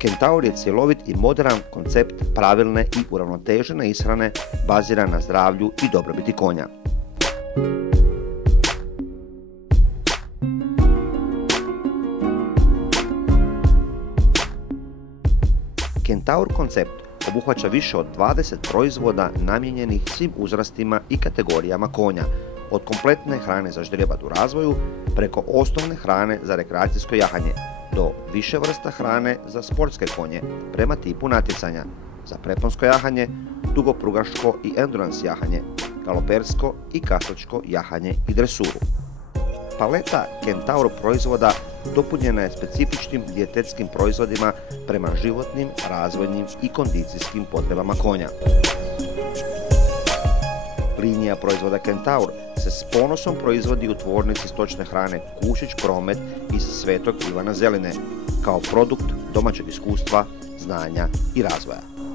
Kentaur je cjelovit i modern koncept pravilne i uravnotežene ishrane baziran na zdravlju i dobrobiti konja. Kentaur koncept obuhvaća više od 20 proizvoda namijenjenih svim uzrastima i kategorijama konja, od kompletne hrane za ždrijebad u razvoju, preko osnovne hrane za rekreacijsko jahanje, do više vrsta hrane za sportske konje prema tipu natjecanja, za preponsko jahanje, dugoprugaško i endurance jahanje, galopersko i kasačko jahanje i dresuru. Paleta Kentaur proizvoda dopunjena je specifičnim dijetetskim proizvodima prema životnim, razvojnim i kondicijskim potrebama konja. Linija proizvoda Kentaur se s ponosom proizvodi u tvornici stočne hrane Kušić Promet iz Svetog Ivana Zeline, kao produkt domaćeg iskustva, znanja i razvoja.